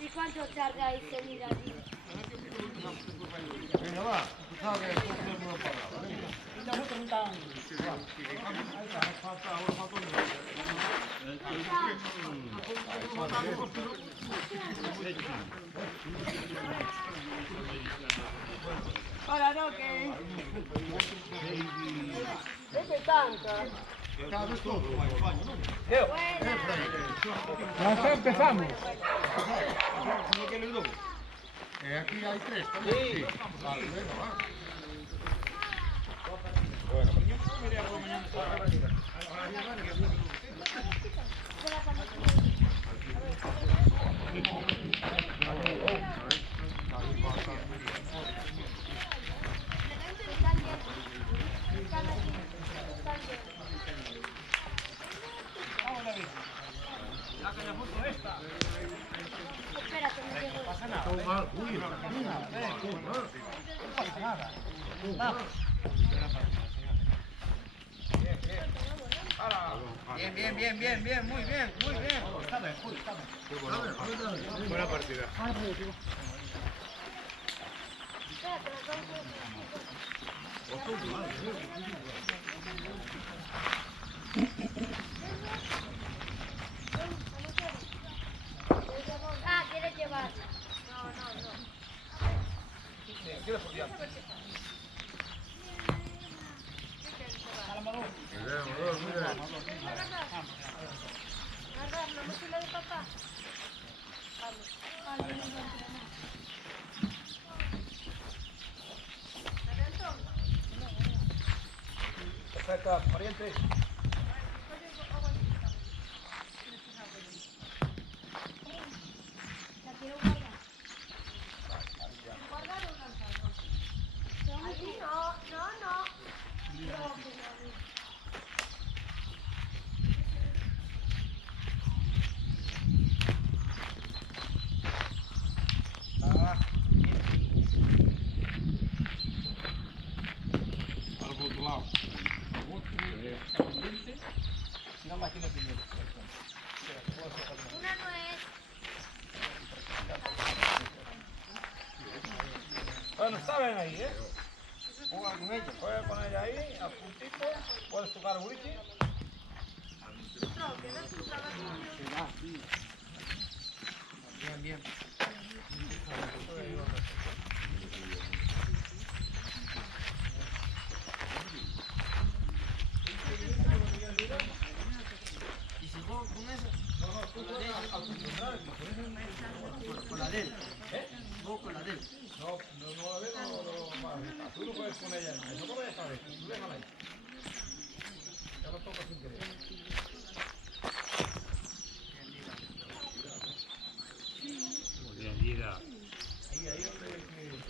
¿Y cuánto tarda en venir allí? Venga, va. Tú sabes que esto no puedo pagar, ¿vale? Ya me preguntaban. Hola, Roque. Este tanto. Ya empezamos. Aquí hay tres también. Sí. Vale, venga, va. Espérate, me llevo. Bien, muy bien. Buena partida. Espérate, los dos. Ah, ¿quieres llevar? No. Agarra la mochila de papá. Perfecto, pariente. La quiero guardar. ¿Guardar o lanzar? Allí no. Al otro lado. Una nuez. Bueno, saben ahí, ¿eh? Juega con ella, juega con ella ahí, a puntito, puedes tocar el wiki. Bien. ¿Y si juego con eso? Con la de él. ¿Eh? Juego con la de él. No, tú no puedes con ella, no lo dejas ver, tú déjala ahí. Ya lo toco sin querer.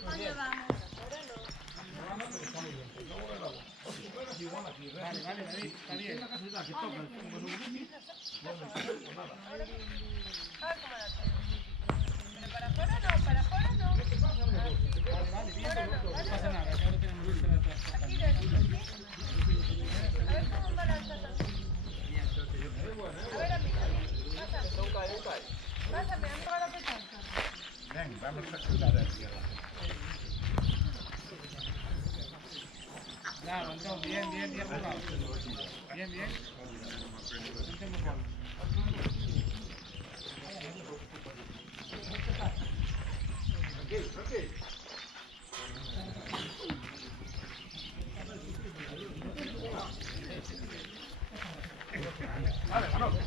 Ahí ¿Dónde vamos? Vale, David, está bien. Vale, bien, no pasa nada, que ahora tenemos lista de atrás. Ven, vamos a cruzar aquí. Claro, entonces, bien jugado. Bien. Intentemos gol. Tranquilo. Vale, vámonos.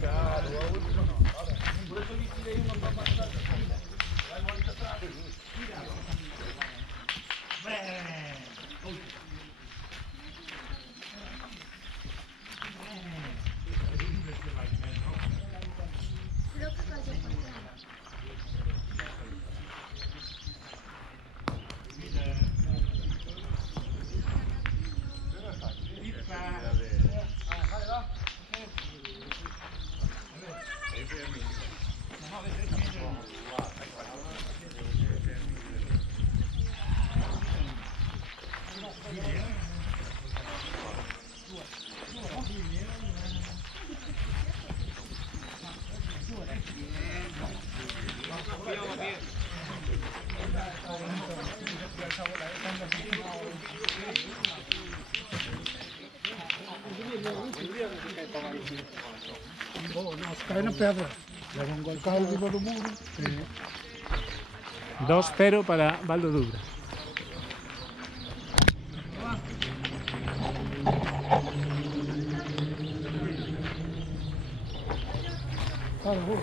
Claro, por eso Cae na pedra. Leva un gol cao vivo do muro. 2-0 para Valdo Dubra. Claro, burro.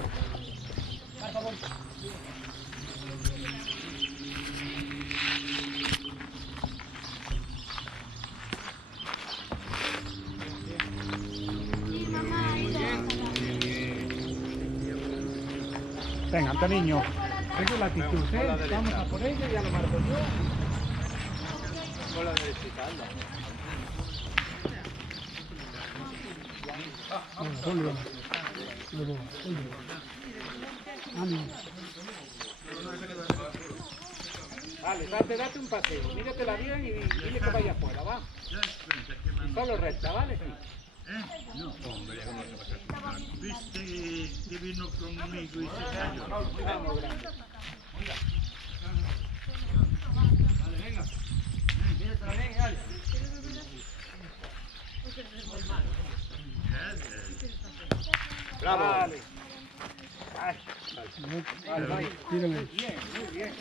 Sí, mamá, ahí lo Venga, Antoniño, sigue la actitud, vamos a por ello, ya lo marco yo. Con la derechita, anda. Julio. Julio. Ánimo. Vale, date un paseo, míratela bien y dile que vaya afuera, ¿va? Y solo recta, ¿vale? No, hombre, ¿cómo se va a hacer? ¿Viste que vino conmigo y se cayó? Vamos, grande. Bravo. Vale. Vale. Tírale. Bien, muy bien.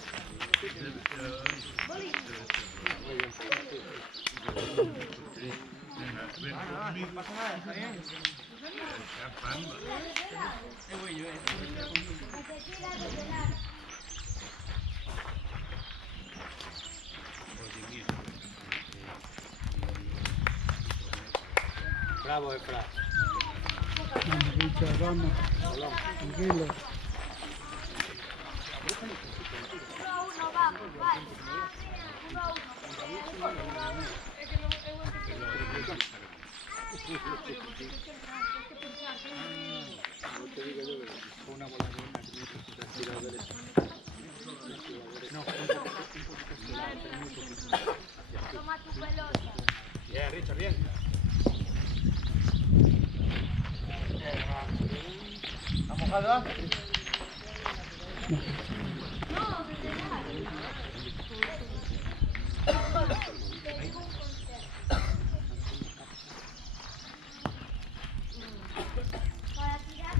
Bravo, Efra. Vamos, Richard, vamos. Tranquilo. 1-1, vamos, vai. 1-1. Toma tu pelota. Bien, Richard, bien. ¿Está mojado? Para tirar,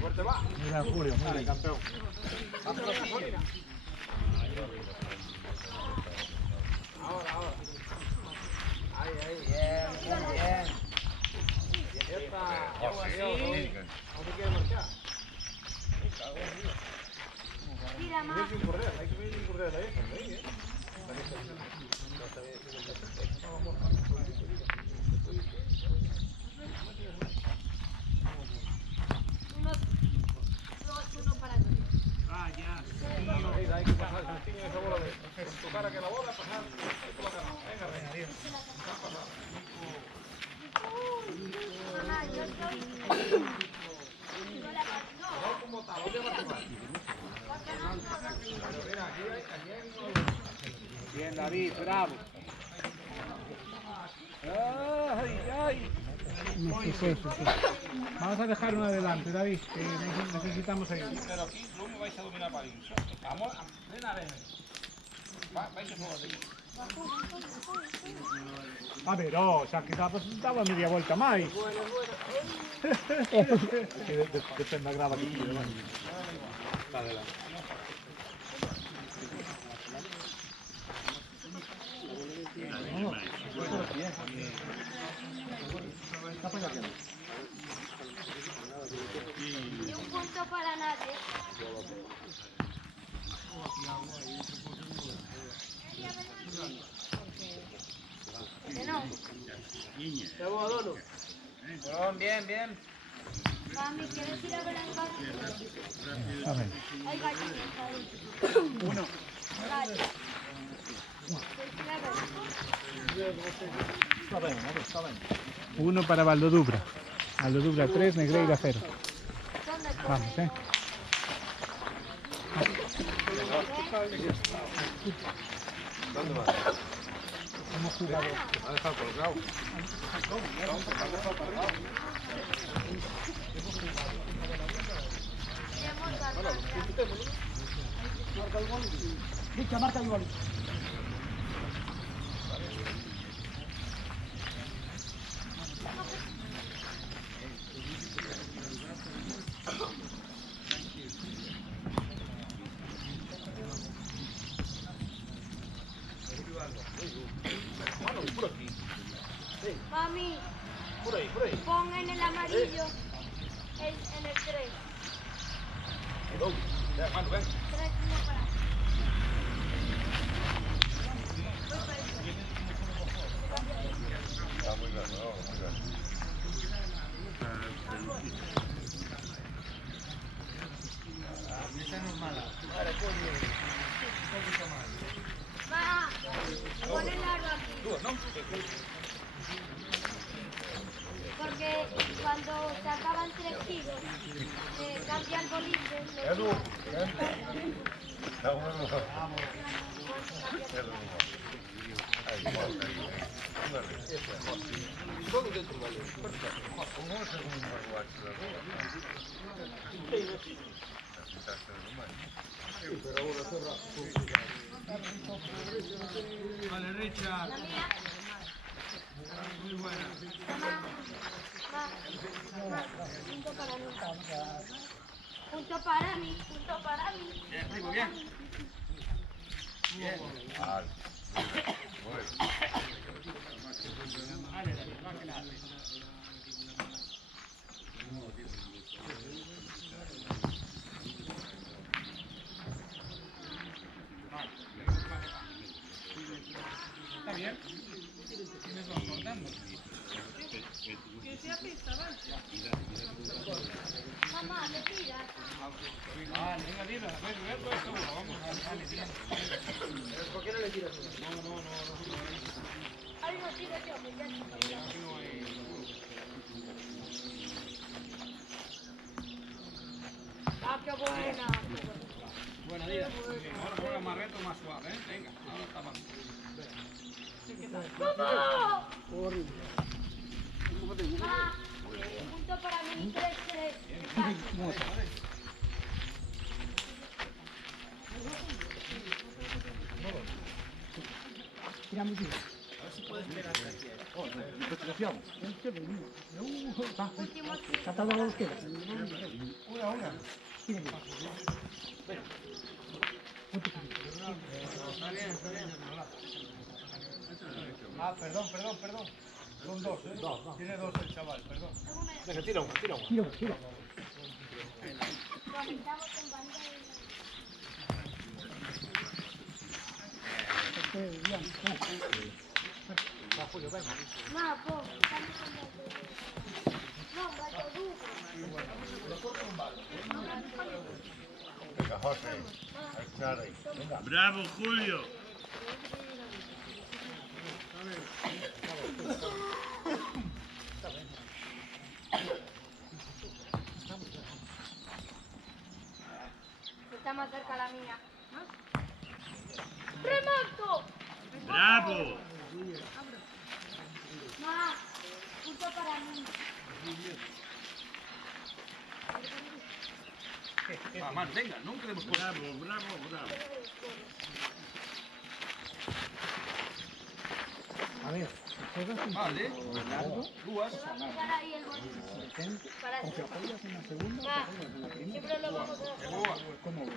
Fuerte va. Mira, Julio, muy Dale, bien. campeón. Vámonos, Julio. Ahora. Ahí, bien, muy bien. Ya está. Así. ¿Cómo quiere marchar? tira más. Sin correr, hay que venir sin correr ahí, ¿eh? Uno para ti. Hay que pasar, Santiño, esa bola de tocar aquella bola, pasar. Venga, venga. Mamá, yo soy. No la paso. ¿Cómo está? ¿Dónde va a tomar? Mira, aquí hay Bien, David, bravo. Ay. No sé, eso. Vamos a dejar uno adelante, David, que necesitamos ahí. pero aquí no me vais a dominar para ir. Vamos, ven a ver. Vais a jugar de ahí. A ver, xa que daba media volta máis. Depende da grava que tire, vai. Adelante. Ni un punto para nadie. Que no. Bien. Mami, ¿quieres ir a ver al gato? A ver. Hay gallinas ahí. Uno. Vale. Está ben. Uno para Valdodubra. Valdodubra 3, Negreira 0. ¿Dónde está? Vamos, ¿Dónde vas? hemos jugado. Me ha dejado colgado. Rica, marca el gol. Mami, Por ahí, por ahí. pon en el amarillo, en el 3. Ya, mano, ven. 3 no para. Está muy bien, no, muy bien. Esa no es mala. Ma, pon el aro aquí. Porque cuando se acaban 3 kilos, cambia el boliche. Edu, vente. Está bueno. Edu, ahí, todo dentro, vale. Perfecto. ¿Cómo es un barbacho? Pero una cerra. Vale, Richard. La mía, Muy buena. punto para mí. Punto para mí, punto para mí. Bien, muy bien. Vale. Bueno. Vale, David, va que la haces. ¿Está bien? ¿Tienes dos cortando? Mamá, ¿me tiras? Vale, venga, dilo. Ver todo esto. Vamos, vale, bien. ¿Por qué no le tiras? Ay, no tiro yo, me ya. Ah, qué buena. Buena vida. Bien, ahora juega más reto, más suave, ¿eh? Venga, ahora está más. ¡Vamos! Horrible. Ma, punto para mí, 3-3. Tira muy bien. Último ¿Se ha dado los quedas? Una. Tira bien. Está bien, está bien. Ah, perdón. Son dos, ¿eh? Tiene dos el chaval, perdón. Venga, tira una. Tira, tira. Conectamos con bandera. Ma, pon, estamos con bandera. No, ballo duro. Venga, José. A echar ahí. Venga. Bravo, Julio. Está más cerca la mía. ¡Remonto! Bravo. Ma, punto para mí. Vamos, venga, no queremos Bravo. A ver, juegas Vale. largo, Duas. Vamos a dejar ahí el bolillo. Para o te apoyas en la segunda, Ma, o te apoyas en la primera. siempre lo vamos a dejar. Boa. ¿Cómo ves?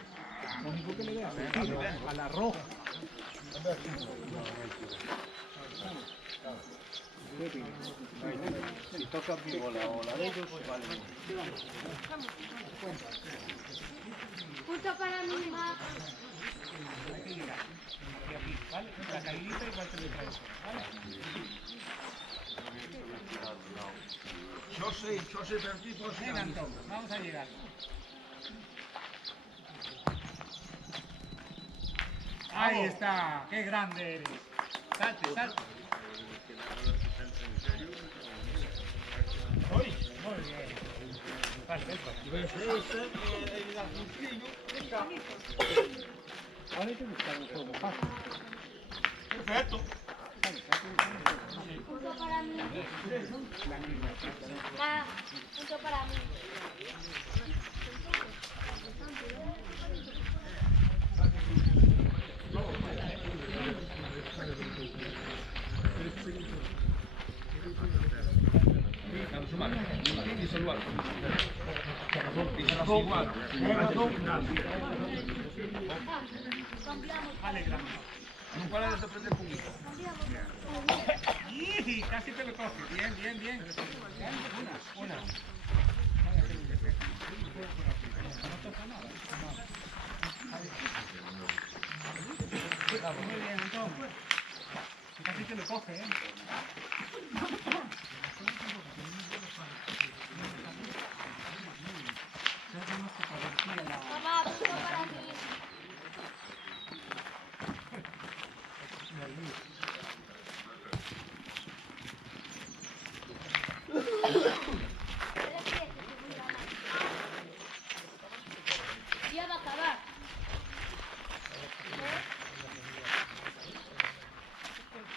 Lo único que le veas es tiro a la roja. Si toca mi bola o la de ellos, vale. Punto para mí, ma. ¿Vale? La caída igual te lo traes. ¿Vale? Yo sé per ti, pues Venga, Antón, vamos a llegar. Ahí está, qué grande eres. Salte. Muy bien. Perfecto. Ahora hay que buscar un juego fácil. Perfecto. ¿Sabes? Hay Nada, punto para mí. No para de sorprender un poquito. ¡Y! Casi te lo coges. Bien, bien, bien. Una. Muy bien, entonces. Casi te lo coge, ¿eh? Mamá, punto para mí. Ya va a acabar.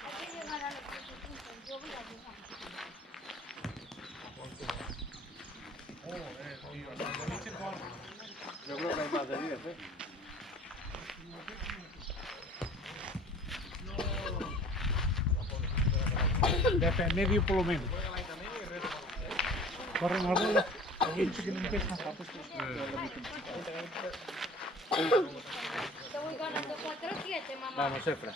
Hay que llegar a los 700. Yo voy a llegar. Yo creo que hay más de 10, ¿eh? Desde medio por lo menos. Corre una rueda. Alguien que no empieza a Te voy ganando 4-7, mamá. Vamos, Efra.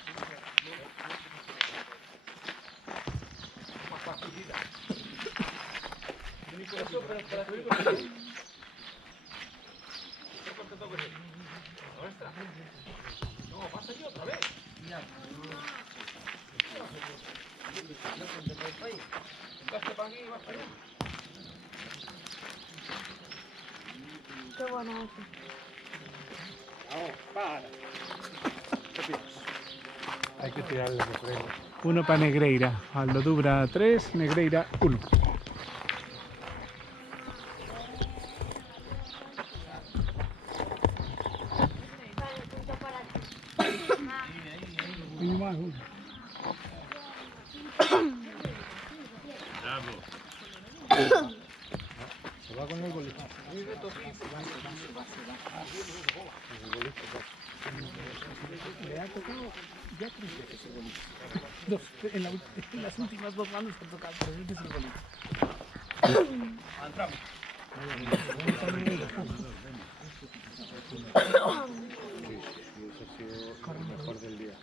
Qué bueno eso. Hay que tirarle de freno. Uno para Negreira. Aldo Dubra 3, Negreira 1. Vale, punto para ti. Y más uno. Bravo. Se va con el golito. Le ha tocado ya 3 veces el bolito. En las últimas 2 manos ha tocado 3 veces el bolito. Mejor del día.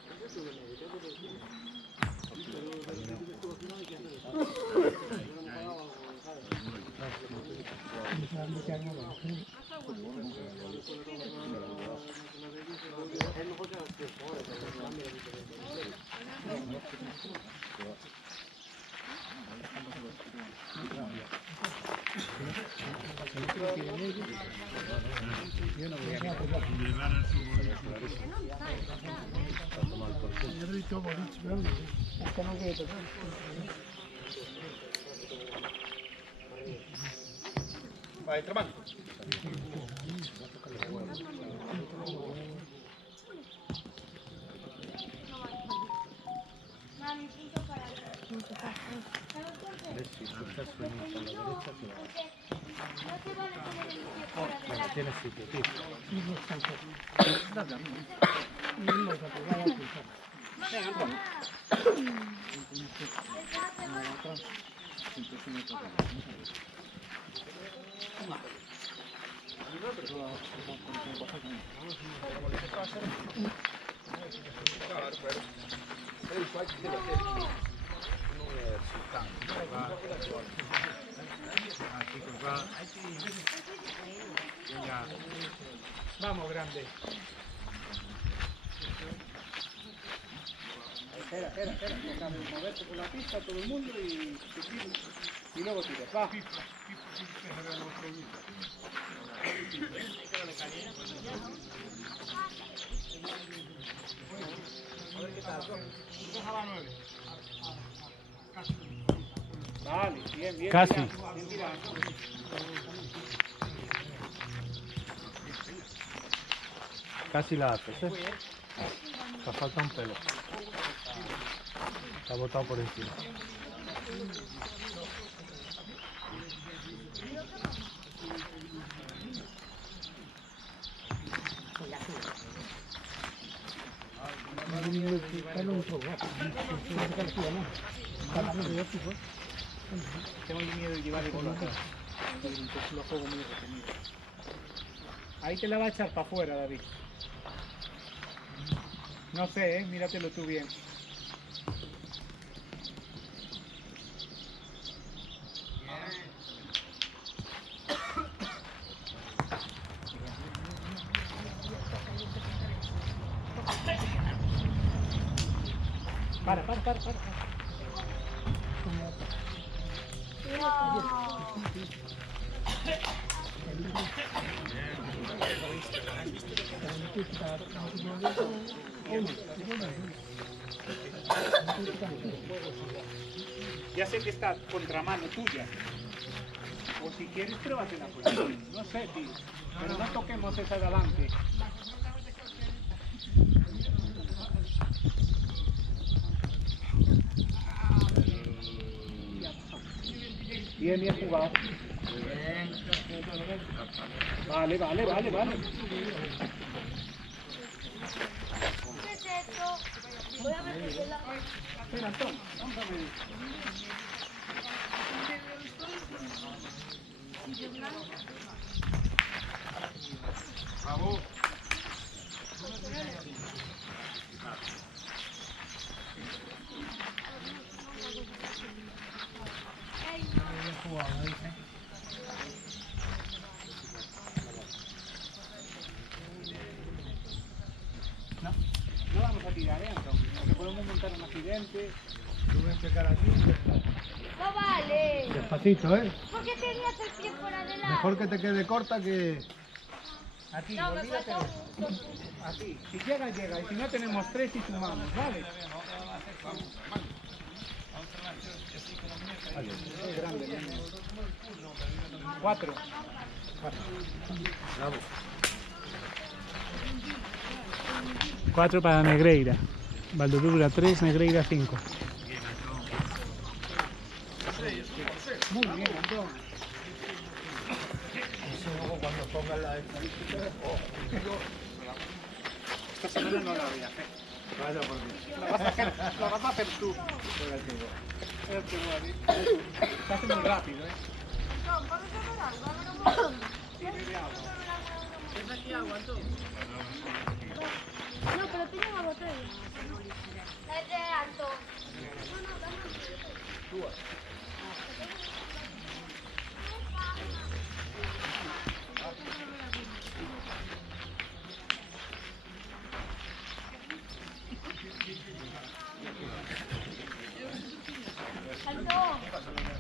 Le van a su Rito Bolich, grande. Hasta no quiere tocar. Va, entre manos. Mami, punto para ti. ¿Sabes por qué? Porque no te van a tener el pie por adelante. Tienes sitio, tío. Vamos, grande. Espera. Moverte por la pista todo el mundo y luego tiras. Va. Vale, bien. Casi. Bien tirado. Casi la haces, ¿eh? Te falta un pelo. Te ha botado por encima. Non trovato, tengo miedo de llevarle con la cara. Lo juego muy retenido. Ahí te la va a echar para afuera, David. No sé, míratelo tú bien. Para. Ya sé que está contramano tuya. O si quieres, pruébatela por aquí. No sé, tío. Pero no toquemos esa de adelante. Bien jugado. Vale. ¿Qué es esto? Voy a ver qué es la... Espera, Antón, vamos a ver. Bravo. No vamos a tirar, Antón. Porque podemos montar un accidente. Tú ven pegar aquí. No vale. Despacito, ¿eh? ¿Por qué tenías el pie fuera del agua? Mejor que te quede corta que... Aquí, No, me olvídate. falta Así. Si llega. Y si no, tenemos 3 y sumamos, ¿vale? Es grande, ¿no? 4. Bravo. 4 para Negreira. Valdedura 3, Negreira 5. Muy bien, Antón. Eso luego cuando pongas la... Esta semana no la voy a hacer. Vaya por Dios. La vas a hacer tú. Espérate, David. Se hace muy rápido, ¿eh? No, pero tengo una botella. Es de Antón. Antón,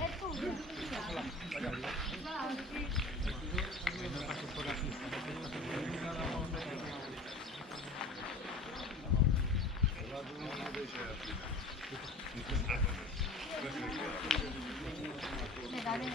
es tuyo. Me daré.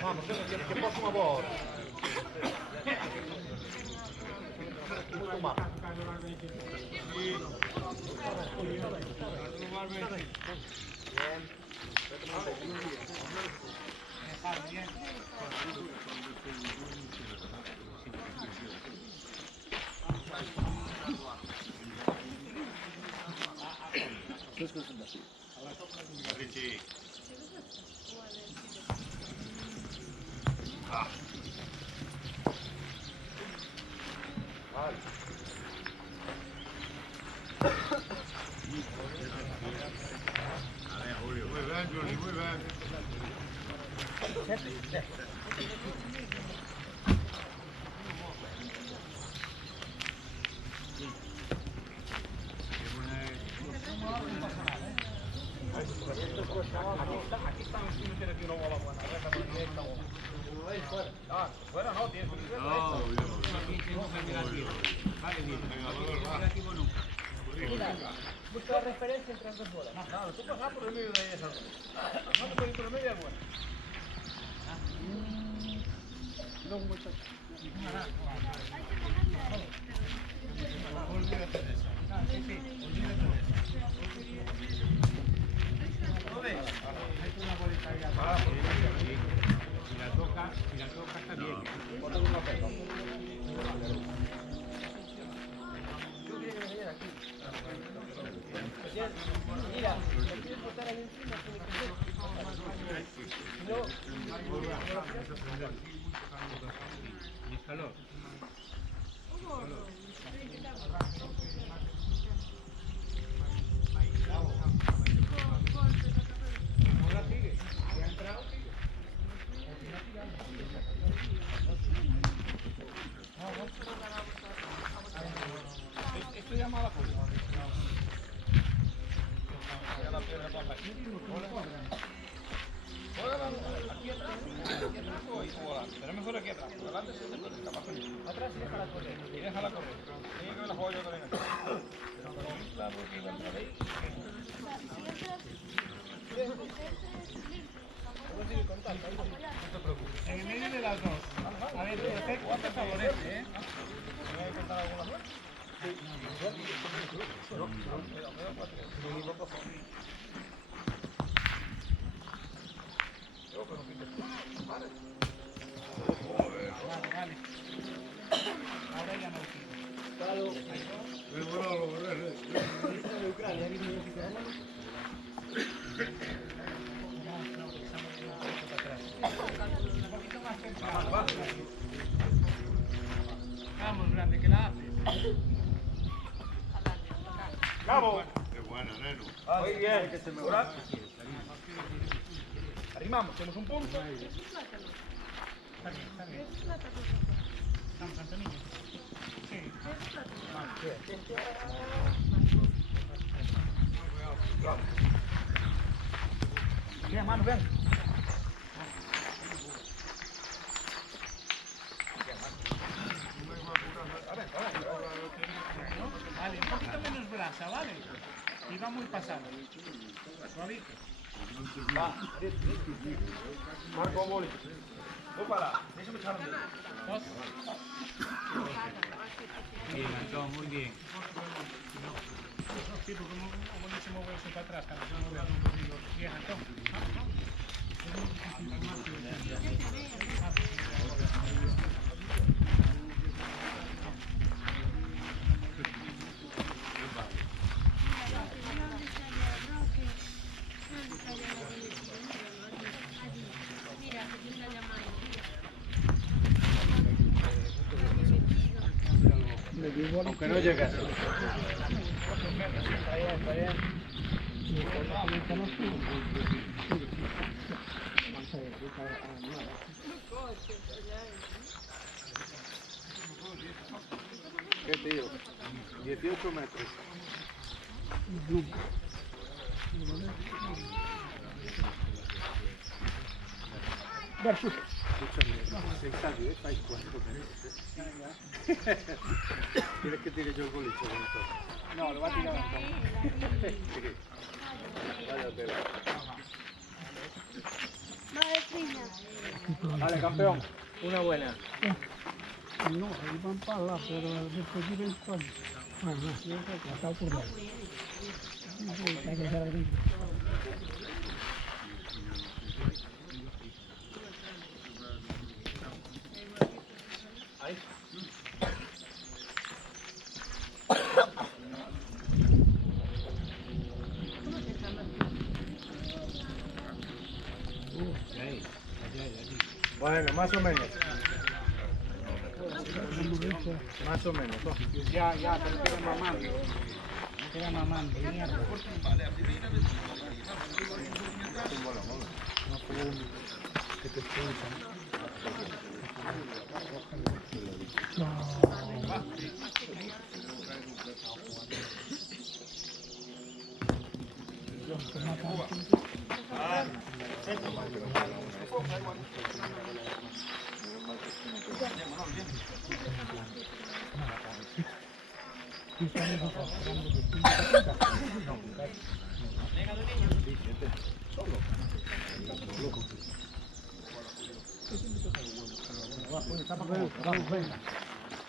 Vamos, che posso uma bola. Muito mal. Richie. Julio. Muy bien, Juli, muy bien. Aquí están los que tienen aquí una bola buena. Esta por aquí, esta bola. Ah, fuera no, tienes que ir esta. Busca la referencia entre las dos bolas. Claro, tú pasas por el medio de ellas. No te puedes ir por el medio, es bueno. Olvídate de eso. Si la toca está bien. Mira, si quieres botar ahí encima, tiene que ser. Si no, Y es calor. Esto llama a la cosa. Aquí atrás o ahí bola. Pero es mejor aquí atrás. Por delante se te puede escapar. atrás y déjala correr. Y déjala correr. Tiene que ver la joya también aquí. Claro que iba a entrar ahí. No te preocupes. En el medio de las dos. A ver, perfecto, te favorece, ¿eh? ¿Tienes que contar alguna más? Vale. Ahora ya no quiero. Un poquito más centrado. Vamos, grande, que la haces. ¡Cabo! Qué buena, neno. Muy bien. Ahora arrimamos, tenemos un punto. Está bien, está bien. San Antonio. Sí. Bien, mano, ven. Vale, un poquito menos brasa, ¿vale? Y va muy pasado. Suavito. Marco Boli. Opala, déjame echar un dedo. Dos. Bien, Antón, muy bien. Sí, porque como no se mueve eso para atrás, cuando se mueve bien, Antón. Aunque no llegue. ¿Qué tío? 18 metros. Sei sabio, fai quanto ¿Quieres que tire yo el boliche con esto? No, lo va a tirar Antón. Vaya tela. Madre Vale, campeón. Una buena. No, ahí van para allá, pero después de el sol. Bueno, yo creo que está por ahí. Hay que hacer algo. Ahí. Bueno, más o menos. Más o menos. ¿No? Ya, pero queda mamando. Queda mamando, mierda. Vamos, venga.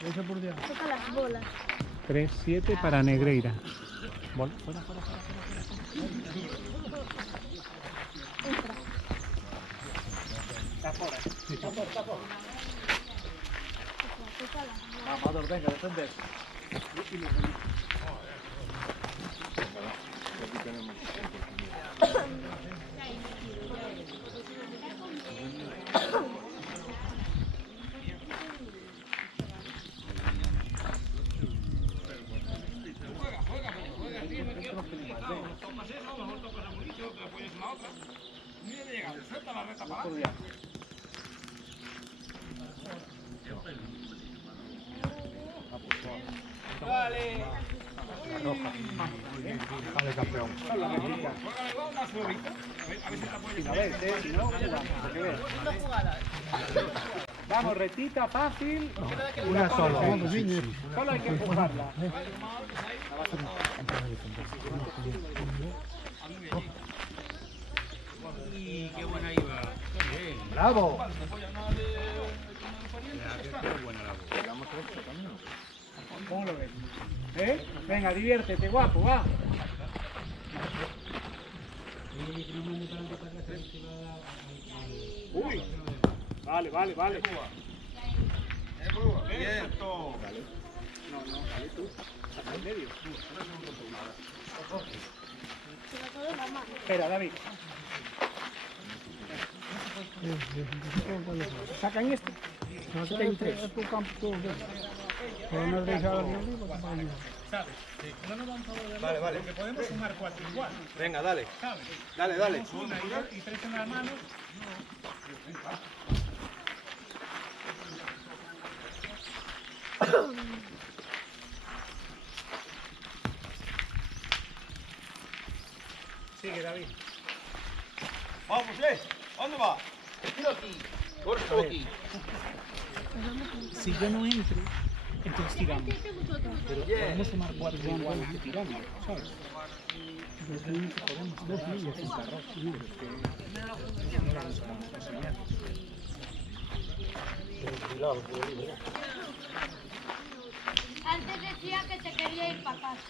Ese por día. Toca las bolas. 3-7 para Negreira. Bola, fuera. Está fuera. Amador, venga, defender. Vale, campeón. A ver, si no, jugamos, porque ves. Vamos, retita, fácil. Una sola. Solo hay que empujarla. ¡Bravo! ¿Cómo lo ves? ¿Eh? Venga, diviértete, guapo, va. Uy. Vale. Bien. No, vale tú. Hasta el medio. Espera, David. Sacan este. Es tu campo, tú. Pero no es dejar el libro, ¿Sabes? No nos vamos a volver Vale, vale. porque podemos sumar 4 igual, Venga, dale. ¿sabes? Dale. Una y 3 en las manos. Sigue, David. Vamos, ¿dónde va? Corto aquí. Si yo no entro, entonces tiramos. Pero podemos sumar 4 igual tirando, ¿sabes? Dos niños sin carro. Antes decía que te quería ir para casa.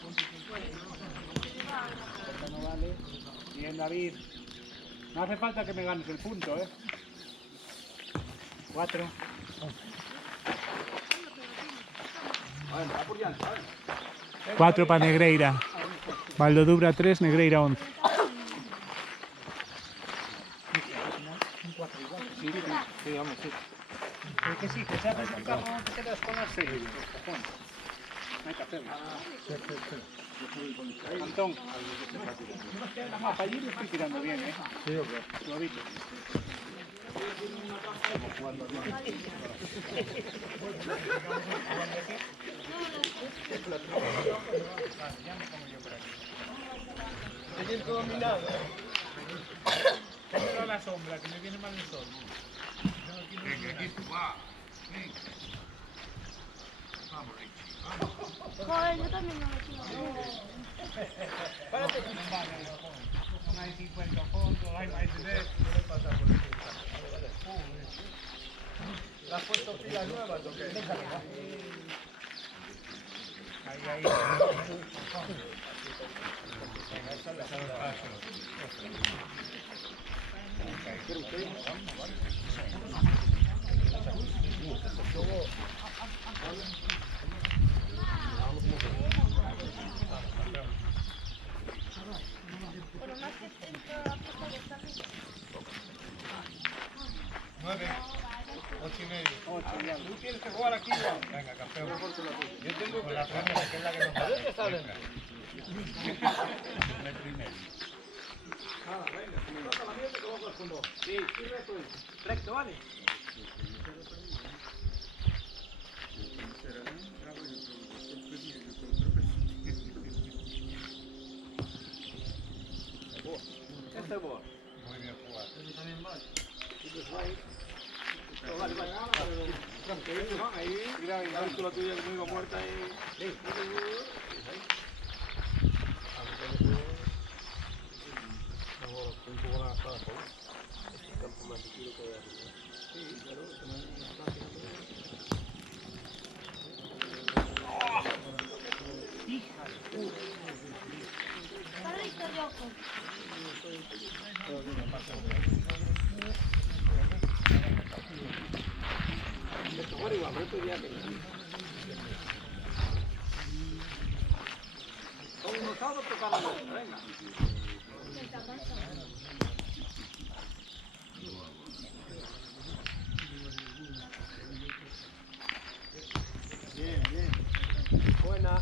No vale. Bien, David. No hace falta que me ganes el punto, ¿eh? 4. 4 para Negreira. Valdodubra 3, Negreira 11. Sí, vamos, sí. Que sí, que se hace un carro, no te quedas con las 6. No hay que hacerlo. Antón. No, para allí lo estoy tirando bien, ¿eh? Sí, ok. Suavito. Ayer dominado. Ponlo a la sombra, que me viene mal el sol. Joder, yo también no me quiero. No hay 50 fondos, hay más de 10. ¿Le has puesto pilas nuevas o qué? Ahí. Pero más que dentro de la pista que está aquí. 9, 8 y medio. 8, ya. ¿Tú tienes que jugar aquí igual? Venga, campeón. Yo tengo que... la primera, que es la que nos va. ¿Dónde está dentro? Recto, vale. Este es vos. ¿no? Ahí, mira, y la la tuya conmigo muerta y... Carrito loco. Con unos sábados tocar la noche, venga. Bien, bien. Buena.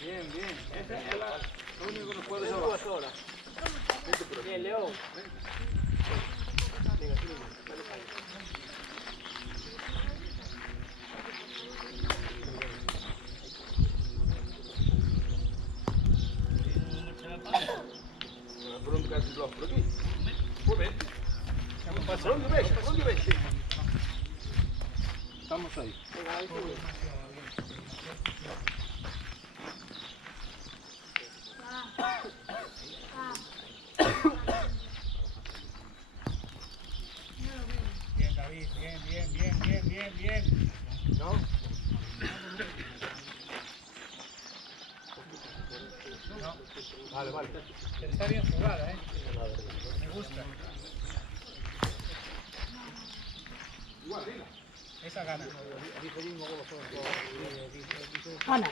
Bien, bien. Ese es lo único que nos puede llevar. Sola. Bien, León. Venga, sí, Pronto che si blocca qui. Momento. Pronto invece. Estamos ahí. Bien, David, bien. ¿no? Vale, vale. Pero está bien jugada, ¿eh? Me gusta. Esa gana. Ana.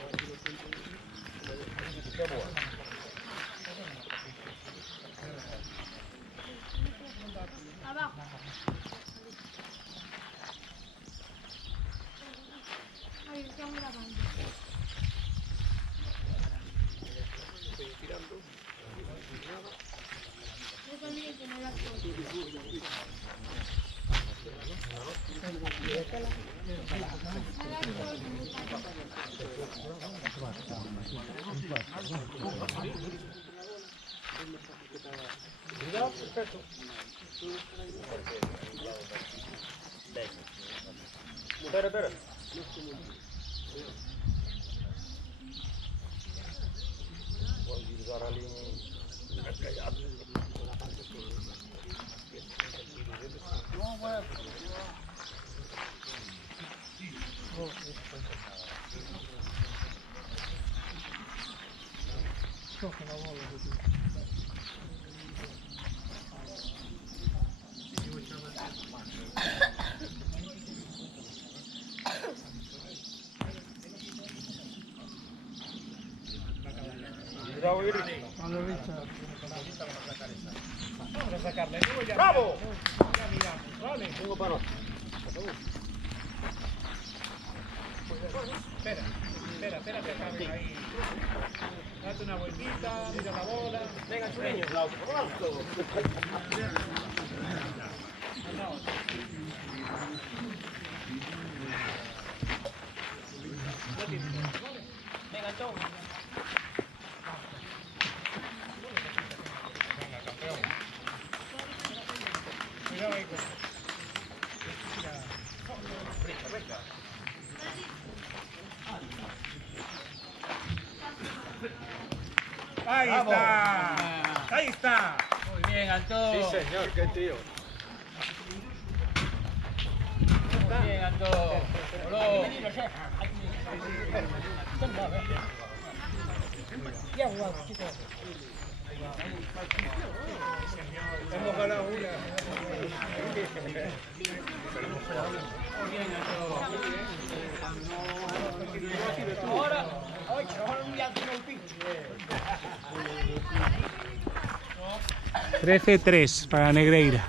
Abajo. Ahí estamos grabando. Yo también tengo la Perfecto. Espera. Vamos a sacarle. ¡Bravo! Ya miramos, ¿vale? Tengo para nosotros. Espera, que ahí. Date una vueltita, mira la bola. Venga, chuleño. Venga, entonces. Cuidado ahí. Ahí está. Muy bien, Antón. Sí, señor, qué tío. Muy bien, Antón. Bravo. Hemos ganado una. Ahora, un día con el pinche. 13-3 para Negreira.